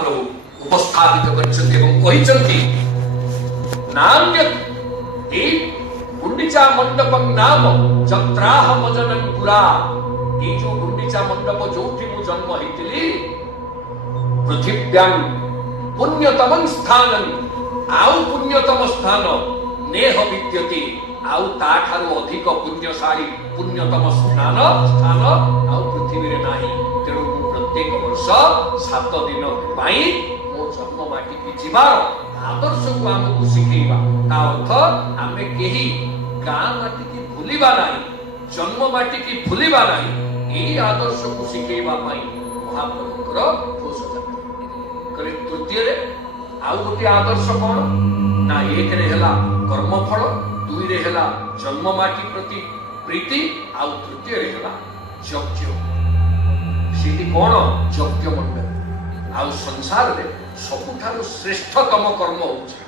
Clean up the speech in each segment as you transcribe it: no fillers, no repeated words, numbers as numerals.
प्रभु उपस्थापित करछन्ति एवं कहिछन्ति नान्यत् ए गुंडीचा मंडपं नाम जत्राहम जनन पुरा ए जो गुंडीचा मंडप जोठी मु जन्म हेतिली पृथिव्यां पुण्यतमं स्थानं आउ पुण्यतम स्थान नेह विद्यते आउ ताठारु अधिक पुण्यशाली पुण्यतम स्थान आउ पृथ्वी रे नाही। तेणु प्रत्येक वर्ष 7 दिन पाई मो जन्म माटी की जीवार आदर्श को हमको शिखेबा ता अर्थ आमे केही गां माटी की भूलिबा नाही जन्म माटी की भूलिबा नाही एही आदर्श को शिखेबा पाई महाप्रभुकर घोष जात्रा करे। तृतीय रे आउ गोटे आदर्श कोन ना एक रे हला कर्मफल दुई रे हला जन्म माटी प्रति प्रीति आउ तृतीय रे हला यज्ञ सीधी कोन यज्ञ मंडल आउ संसार रे सबुठारु श्रेष्ठतम कर्म होछि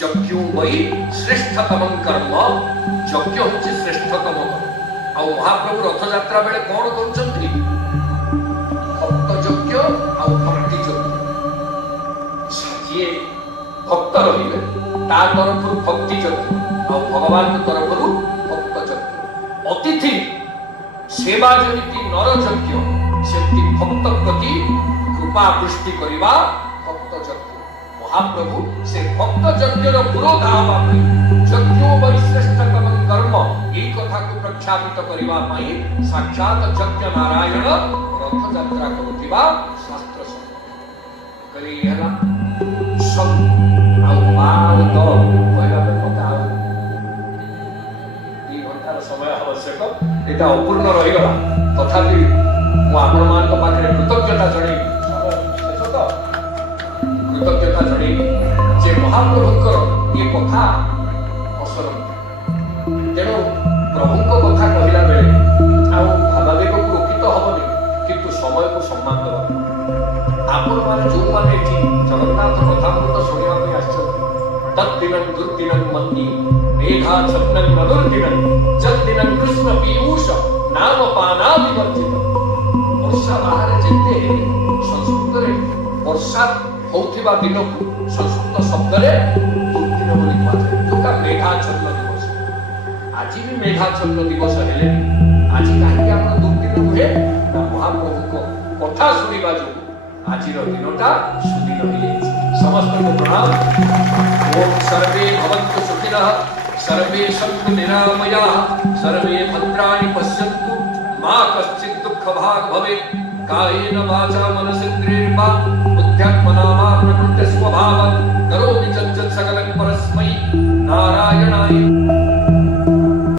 यज्ञ वही श्रेष्ठतम कर्म यज्ञ होछि श्रेष्ठतम कर्म। आउ महाप्रभु रथ यात्रा बेले कोन करूछन्ति भक्त यज्ञ आउ भक्ति यज्ञ साजिए भक्त रहिबे ता तरफरु भक्ति यज्ञ आउ भगवान तरफरु भक्त यज्ञ। अतिथि सेवा जमिति नर यज्ञ सेति भक्त प्रति कृपा दृष्टि करिबा भक्त यज्ञ। महाप्रभु से भक्त यज्ञर विरोध आवा यज्ञ वै श्रेष्ठतम कर्म एई कथा को प्रख्यापित करिबा पई साक्षात यज्ञ नारायण रथ यात्रा करुथिबा शास्त्र कली हला सब आउ बार तो कहला पता 2 घंटार समय आवश्यक एटा अपूर्ण रहि गला तथापि मु आपण मान पाखरे कृतज्ञता जणै कृतज्ञता जणै जे महाप्रभुकर ये कथा असरम। तेणु प्रभुଙ୍କ कथा कहला बेले आउ भावावेग को रोकित हबनी किंतु समय को सम्मान देबा। आपण माने जो माने कि जगन्नाथ कथामृत शुणिबा पे आछन तद्दिनं दुर्दिनं मन्नि मेघाच्छन्नं नदुर्दिनं जद्दिनं कृष्ण पीयूष नाम पानादिवर्जित। वर्षा बाहर जेते संस्कृत रे वर्षा होउथिबा दिन को संस्कृत शब्द रे दुर्दिन बोली कहते जोटा मेघाच्छन्न दिवस। आज भी मेघाच्छन्न दिवस हेले आज काहे आपण दुर्दिन हुए ना महाप्रभु को कथा सुनिबा जो आजिर दिनटा सुदिन होई। समस्त को प्रणाम। ओम सर्वे भवन्तु सुखिनः सर्वे सन्तु निरामयाः सर्वे भद्राणि पश्यन्तु मा कश्चित् दुःखभाग् भवेत्। कायेन वाचा मनसेन्द्रियैर्वा बुद्ध्यात्मना वा प्रकृते स्वभावात् करोमि यत् सकलं परस्मै नारायणाय।